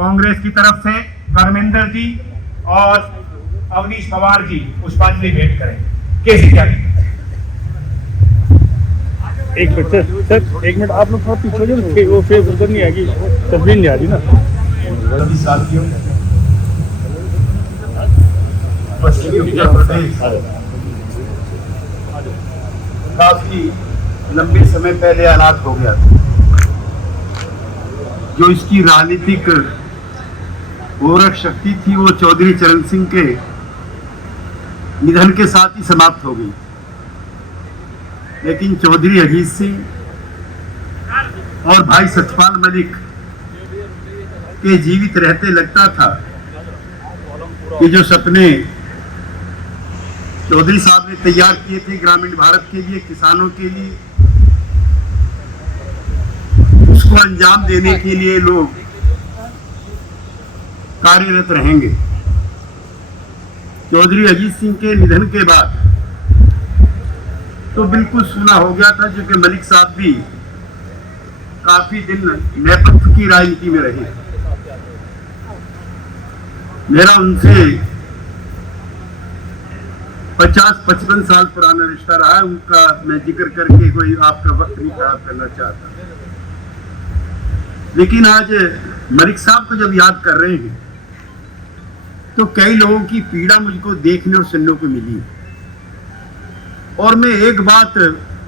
कांग्रेस की तरफ से धर्मेंद्र जी और अवनीश पवार जी पुष्पांजलि भेंट करें। केसी त्यागी। एक मिनट सर, एक मिनट आप लोग थोड़ा पीछे हो जाए, वो फेस उधर नहीं आएगी, तस्वीर नहीं आ रही ना। सभी साथियों, पश्चिमी उत्तर प्रदेश काफी लंबे समय पहले आजाद हो गया था। जो इसकी राजनीतिक गोरख शक्ति थी वो चौधरी चरण सिंह के निधन के साथ ही समाप्त हो गई। लेकिन चौधरी अजीत सिंह और भाई सतपाल मलिक के जीवित रहते लगता था कि जो सपने चौधरी साहब ने तैयार किए थे ग्रामीण भारत के लिए, किसानों के लिए, उसको अंजाम देने के लिए लोग कार्यरत रहेंगे। चौधरी अजीत सिंह के निधन के बाद तो बिल्कुल सूना हो गया था, जो कि मलिक साहब भी काफी दिन नेपथ्य की राजनीति में रहे। मेरा उनसे 50-55 साल पुराना रिश्ता रहा है। उनका मैं जिक्र करके कोई आपका वक्त नहीं खराब करना चाहता, लेकिन आज मलिक साहब को जब याद कर रहे हैं तो कई लोगों की पीड़ा मुझको देखने और सुनने को मिली। और मैं एक बात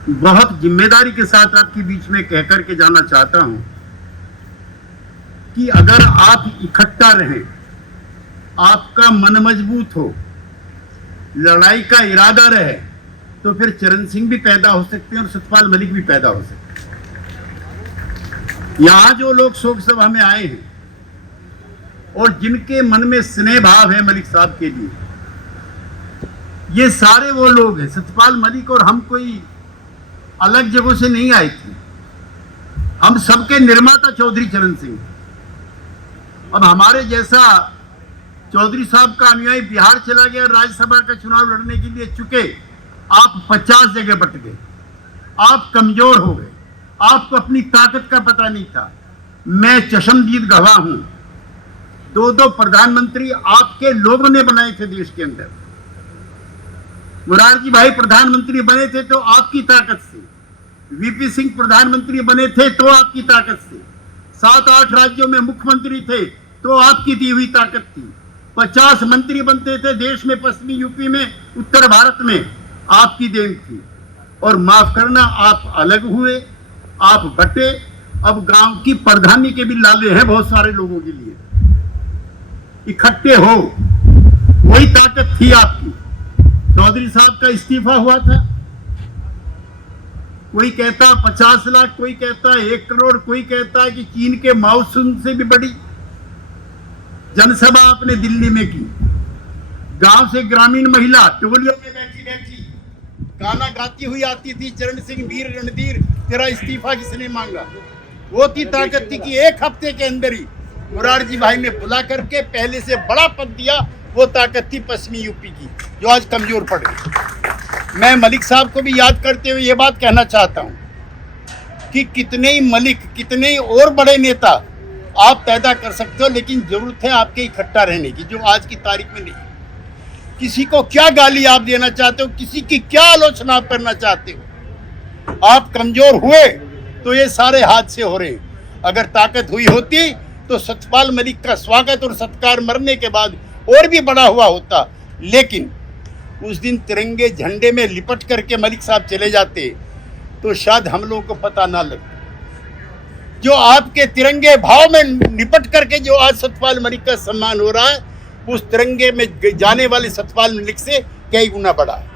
बहुत जिम्मेदारी के साथ आपके बीच में कह करके जाना चाहता हूं कि अगर आप इकट्ठा रहें, आपका मन मजबूत हो, लड़ाई का इरादा रहे, तो फिर चरण सिंह भी पैदा हो सकते हैं और सतपाल मलिक भी पैदा हो सकते हैं। यहां जो लोग शोक सभा में आए हैं और जिनके मन में स्नेह भाव है मलिक साहब के लिए, ये सारे वो लोग हैं। सतपाल मलिक और हम कोई अलग जगहों से नहीं आए थे, हम सबके निर्माता चौधरी चरण सिंह। अब हमारे जैसा चौधरी साहब का अनुयायी बिहार चला गया, राज्यसभा का चुनाव लड़ने के लिए, चुके आप 50 जगह बट गए, आप कमजोर हो गए, आपको अपनी ताकत का पता नहीं था। मैं चशमदीद गवाह हूं, 2 प्रधानमंत्री आपके लोगों ने बनाए थे देश के अंदर। मुरारजी भाई प्रधानमंत्री बने थे तो आपकी ताकत से, वीपी सिंह प्रधानमंत्री बने थे तो आपकी ताकत से, 7-8 राज्यों में मुख्यमंत्री थे तो आपकी दी हुई ताकत थी, 50 मंत्री बनते थे देश में, पश्चिमी यूपी में, उत्तर भारत में, आपकी देन थी। और माफ करना, आप अलग हुए, आप बटे। अब गांव की प्रधानी के भी लाले हैं बहुत सारे लोगों के लिए। इकट्ठे हो, वही ताकत थी आपकी। चौधरी साहब का इस्तीफा हुआ था, कोई कहता 50 लाख, कोई कहता 1 करोड़, कोई कहता है कि चीन के माओसुन से भी बड़ी जनसभा आपने दिल्ली में की। गांव से ग्रामीण महिला टोलियों में बैठी बैठी गाना गाती हुई आती थी, चरण सिंह वीर रणधीर तेरा इस्तीफा किसने मांगा। वो थी ताकत थी कि 1 हफ्ते के अंदर ही मुरारजी भाई ने बुला करके पहले से बड़ा पद दिया। वो ताकत थी पश्चिमी यूपी की, जो आज कमजोर पड़ गई। मैं मलिक साहब को भी याद करते हुए ये बात कहना चाहता हूं कि कितने ही मलिक, कितने ही और बड़े नेता आप पैदा कर सकते हो, लेकिन जरूरत है आपके इकट्ठा रहने की, जो आज की तारीख में नहीं। किसी को क्या गाली आप देना चाहते हो, किसी की क्या आलोचना आप करना चाहते हो। आप कमजोर हुए तो ये सारे हादसे हो रहे हैं। अगर ताकत हुई होती तो सतपाल मलिक का स्वागत और सत्कार मरने के बाद और भी बड़ा हुआ होता। लेकिन उस दिन तिरंगे झंडे में लिपट करके मलिक साहब चले जाते तो शायद हम लोगों को पता ना लगता। जो आपके तिरंगे भाव में निपट करके जो आज सतपाल मलिक का सम्मान हो रहा है, उस तिरंगे में जाने वाले सतपाल मलिक से कई गुना बड़ा है।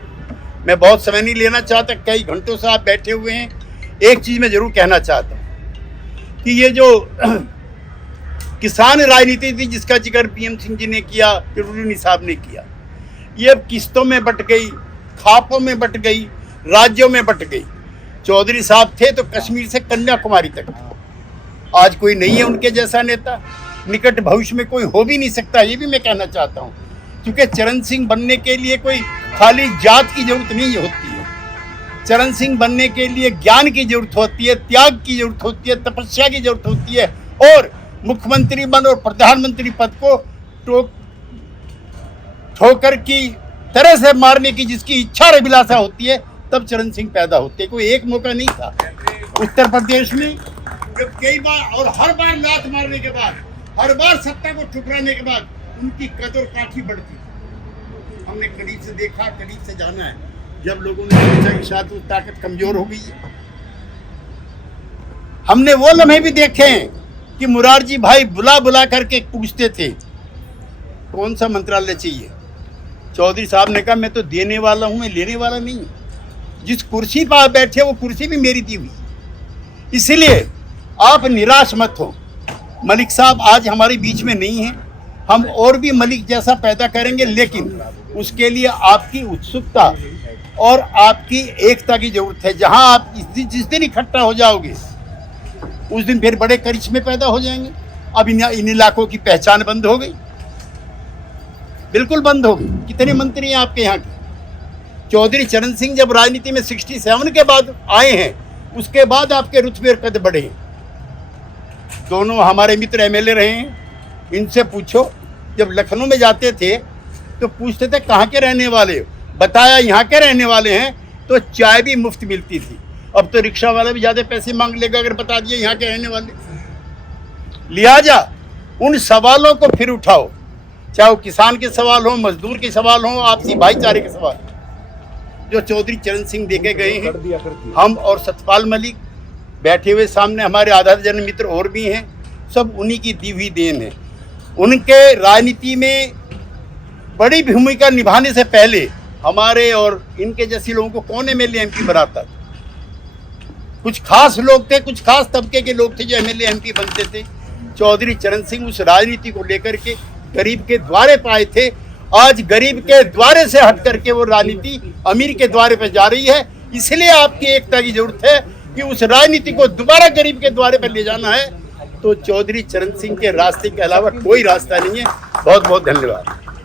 मैं बहुत समय नहीं लेना चाहता, कई घंटों से आप बैठे हुए हैं। एक चीज मैं जरूर कहना चाहता हूँ कि ये जो किसान राजनीति थी जिसका जिक्र पीएम सिंह जी ने किया, किरोड़ी साहब ने किया, ये अब किस्तों में बट गई, खापों में बट गई, राज्यों में बट गई। चौधरी साहब थे तो कश्मीर से कन्याकुमारी तक, आज कोई नहीं है उनके जैसा नेता, निकट भविष्य में कोई हो भी नहीं सकता। ये भी मैं कहना चाहता हूँ, क्योंकि चरण सिंह बनने के लिए कोई खाली जात की जरूरत नहीं होती है। चरण सिंह बनने के लिए ज्ञान की जरूरत होती है, त्याग की जरूरत होती है, तपस्या की जरूरत होती है और मुख्यमंत्री पद और प्रधानमंत्री पद को ठोकर की तरह से मारने की जिसकी इच्छा और अभिलाषा होती है, तब चरण सिंह पैदा होते हैं। कोई एक मौका नहीं था उत्तर प्रदेश में, जब कई बार और हर बार लात मारने के बाद, हर बार सत्ता को ठुकराने के बाद उनकी कदर काठी बढ़ती थी। हमने करीब से देखा, करीब से जाना है। जब लोगों ने सोचा कि शायद वो ताकत कमजोर हो गई है, हमने वो लम्हे भी देखे हैं कि मुरारजी भाई बुला बुला करके पूछते थे कौन सा मंत्रालय चाहिए। चौधरी साहब ने कहा मैं तो देने वाला हूं, मैं लेने वाला नहीं हूं। जिस कुर्सी पर आप बैठे वो कुर्सी भी मेरी दी हुई। इसलिए आप निराश मत हो। मलिक साहब आज हमारे बीच में नहीं है, हम और भी मलिक जैसा पैदा करेंगे, लेकिन उसके लिए आपकी उत्सुकता और आपकी एकता की जरूरत है। जहां आप जिस दिन इकट्ठा हो जाओगे उस दिन फिर बड़े करिश्मे पैदा हो जाएंगे। अब इन इलाकों की पहचान बंद हो गई, बिल्कुल बंद हो गई। कितने मंत्री हैं आपके यहाँ के? चौधरी चरण सिंह जब राजनीति में 67 के बाद आए हैं, उसके बाद आपके रुतबे और कद बढ़े हैं। दोनों हमारे मित्र एमएलए रहे हैं, इनसे पूछो। जब लखनऊ में जाते थे तो पूछते थे कहाँ के रहने वाले हो, बताया यहाँ के रहने वाले हैं, तो चाय भी मुफ्त मिलती थी। अब तो रिक्शा वाला भी ज़्यादा पैसे मांग लेगा अगर बता दिए यहाँ के रहने वाले। लिहाजा उन सवालों को फिर उठाओ, चाहे वो किसान के सवाल हो, मजदूर के सवाल हो, आपसी भाईचारे के सवाल, जो चौधरी चरण सिंह देके गए हैं। हम और सतपाल मलिक बैठे हुए सामने हमारे आधा दर्जन मित्र और भी हैं, सब उन्हीं की दी हुई देन है। उनके राजनीति में बड़ी भूमिका निभाने से पहले हमारे और इनके जैसे लोगों को कौन एमएलए एमपी बनाता था? कुछ खास लोग थे, कुछ खास तबके के लोग थे जो एमएलए एमपी बनते थे। चौधरी चरण सिंह उस राजनीति को लेकर के गरीब के द्वारे पाए थे। आज गरीब के द्वारे से हट करके वो राजनीति अमीर के द्वारे पर जा रही है। इसलिए आपकी एकता की जरूरत है कि उस राजनीति को दोबारा गरीब के द्वारे पर ले जाना है, तो चौधरी चरण सिंह के रास्ते के अलावा कोई रास्ता नहीं है। बहुत बहुत धन्यवाद।